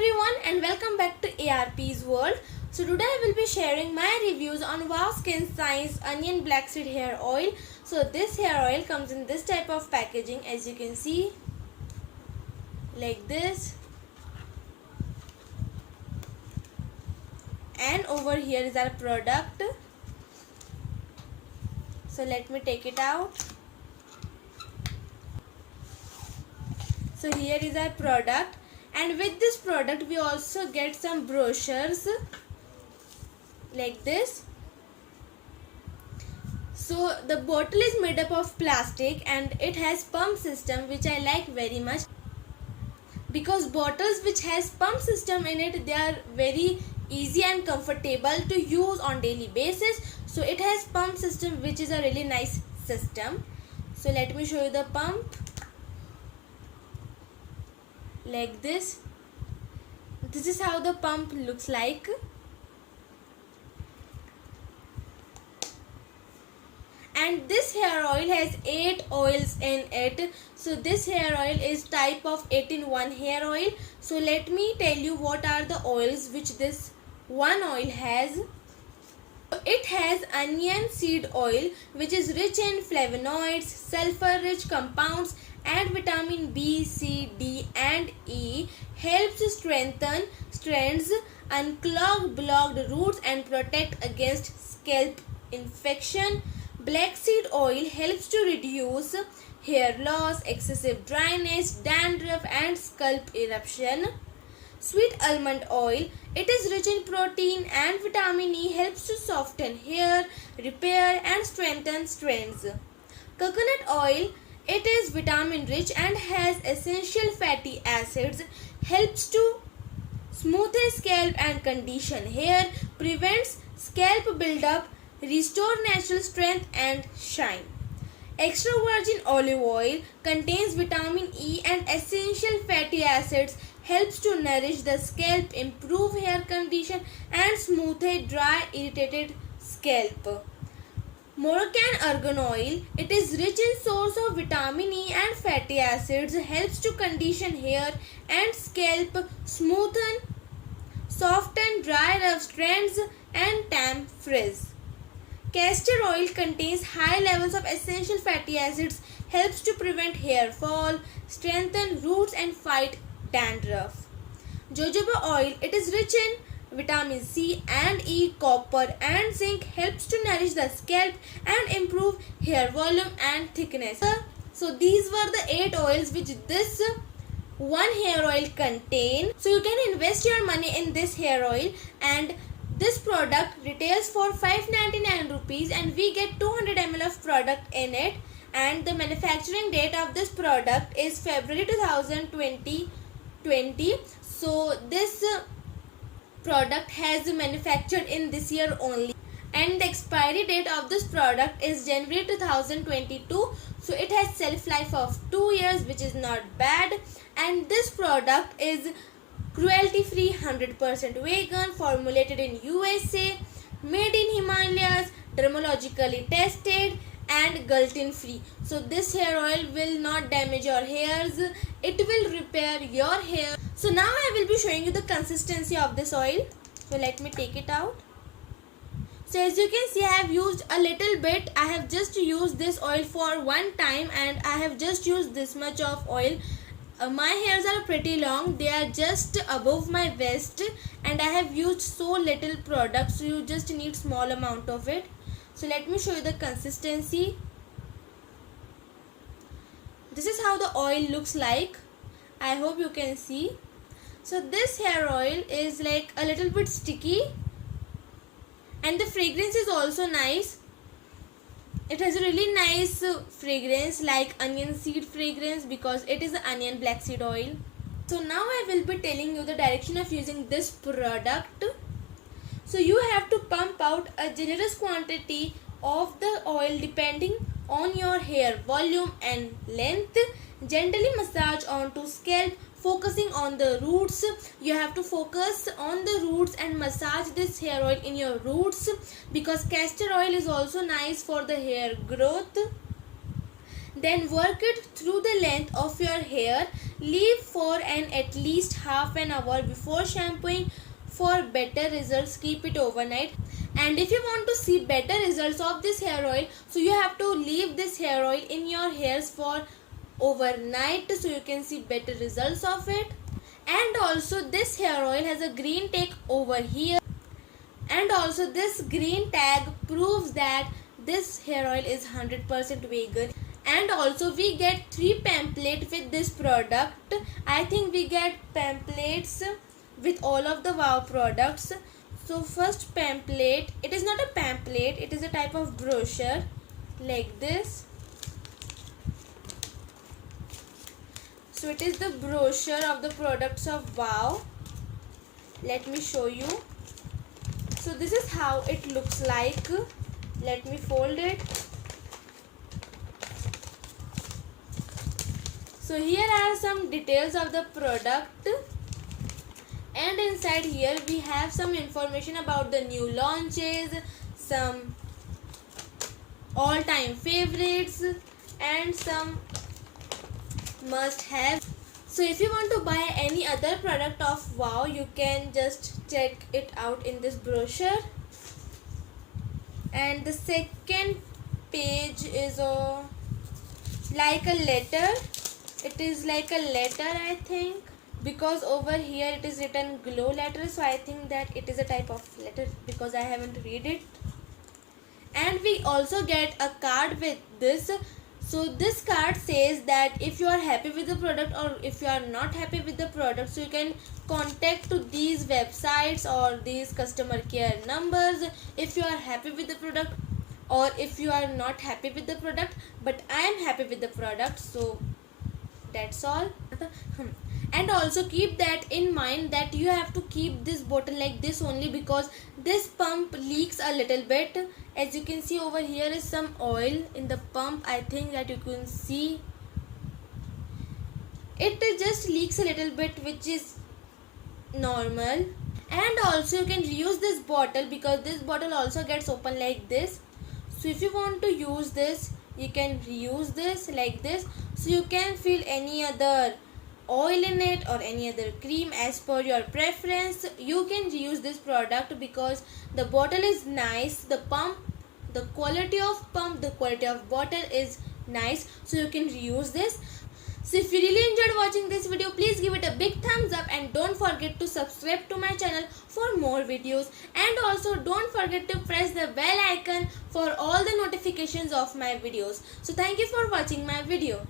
everyone and welcome back to ARP's World. So today I will be sharing my reviews on Wow Skin Science Onion Black Seed Hair Oil. So this hair oil comes in this type of packaging, as you can see, like this. And over here is our product. So let me take it out. So here is our product, and with this product we also get some brochures like this. So the bottle is made up of plastic and it has pump system, which I like very much, because bottles which has pump system in it, they are very easy and comfortable to use on daily basis. So it has pump system, which is a really nice system. So let me show you the pump. Like this is how the pump looks like. And this hair oil has 8 oils in it. So this hair oil is type of 8-in-1 hair oil. So let me tell you what are the oils which this one oil has. It has onion seed oil, which is rich in flavonoids, sulfur-rich compounds, and vitamin B, C, D, and E. Helps strengthen strands, unclog blocked roots, and protect against scalp infection. Black seed oil helps to reduce hair loss, excessive dryness, dandruff, and scalp eruption. Sweet almond oil, it is rich in protein and vitamin E, helps to soften hair, repair, and strengthen strands. Coconut oil, it is vitamin rich and has essential fatty acids, helps to smoothen scalp and condition hair, prevents scalp buildup, restore natural strength and shine. Extra virgin olive oil contains vitamin E and essential fatty acids, helps to nourish the scalp, improve hair condition, and smooth a dry, irritated scalp. Moroccan argan oil, it is rich in source of vitamin E and fatty acids, helps to condition hair and scalp, smoothen, soften dry rough strands, and tame frizz. Castor oil contains high levels of essential fatty acids, helps to prevent hair fall, strengthen roots, and fight dandruff. Jojoba oil, it is rich in vitamin C and E, copper, and zinc, helps to nourish the scalp and improve hair volume and thickness. So these were the 8 oils which this one hair oil contain. So you can invest your money in this hair oil, and this product retails for 599 rupees, and we get 200 ml of product in it, and the manufacturing date of this product is February 2020. So this product has manufactured in this year only, and the expiry date of this product is January 2022. So it has shelf life of 2 years, which is not bad. And this product is cruelty free, 100% vegan, formulated in USA, made in Himalayas, dermatologically tested, and gluten free. So this hair oil will not damage your hairs, it will repair your hair. So now I will be showing you the consistency of this oil. So let me take it out. So as you can see, I have used a little bit. I have just used this oil for one time, and I have just used this much of oil. My hairs are pretty long, they are just above my waist, and I have used so little product, so you just need small amount of it. So let me show you the consistency. This is how the oil looks like. I hope you can see. So this hair oil is like a little bit sticky, and the fragrance is also nice. It has a really nice fragrance, like onion seed fragrance, because it is onion black seed oil. So now I will be telling you the direction of using this product. So you have to pump out a generous quantity of the oil depending on your hair volume and length. Gently massage onto scalp, focusing on the roots. You have to focus on the roots and massage this hair oil in your roots, because castor oil is also nice for the hair growth. Then work it through the length of your hair. Leave for and at least half an hour before shampooing. For better results, keep it overnight. And if you want to see better results of this hair oil, so you have to leave this hair oil in your hairs for overnight so you can see better results of it. And also this hair oil has a green tag over here, and also this green tag proves that this hair oil is 100% vegan. And also we get 3 pamphlets with this product. I think we get pamphlets with all of the Wow products. So first pamphlet, it is not a pamphlet, it is a type of brochure like this. So it is the brochure of the products of Wow. Let me show you. So this is how it looks like. Let me fold it. So here are some details of the product, and inside here we have some information about the new launches, some all-time favorites, and some must-have. So if you want to buy any other product of Wow, you can just check it out in this brochure. And the second page is like a letter. It is like a letter, I think, because over here it is written glow letter, so I think that it is a type of letter because I haven't read it. And we also get a card with this. So this card says that if you are happy with the product or if you are not happy with the product, so you can contact to these websites or these customer care numbers if you are happy with the product, or if you are not happy with the product. But I am happy with the product, so that's all. And also keep that in mind that you have to keep this bottle like this only because this pump leaks a little bit. As you can see over here is some oil in the pump. I think that you can see it just leaks a little bit, which is normal. And also you can reuse this bottle because this bottle also gets open like this. So if you want to use this, you can reuse this like this, so you can fill any other oil in it or any other cream as per your preference. You can reuse this product because the bottle is nice, the pump, the quality of pump, the quality of bottle is nice, so you can reuse this. So if you really enjoyed watching this video, please give it a big thumbs up and don't forget to subscribe to my channel for more videos. And also don't forget to press the bell icon for all the notifications of my videos. So thank you for watching my video.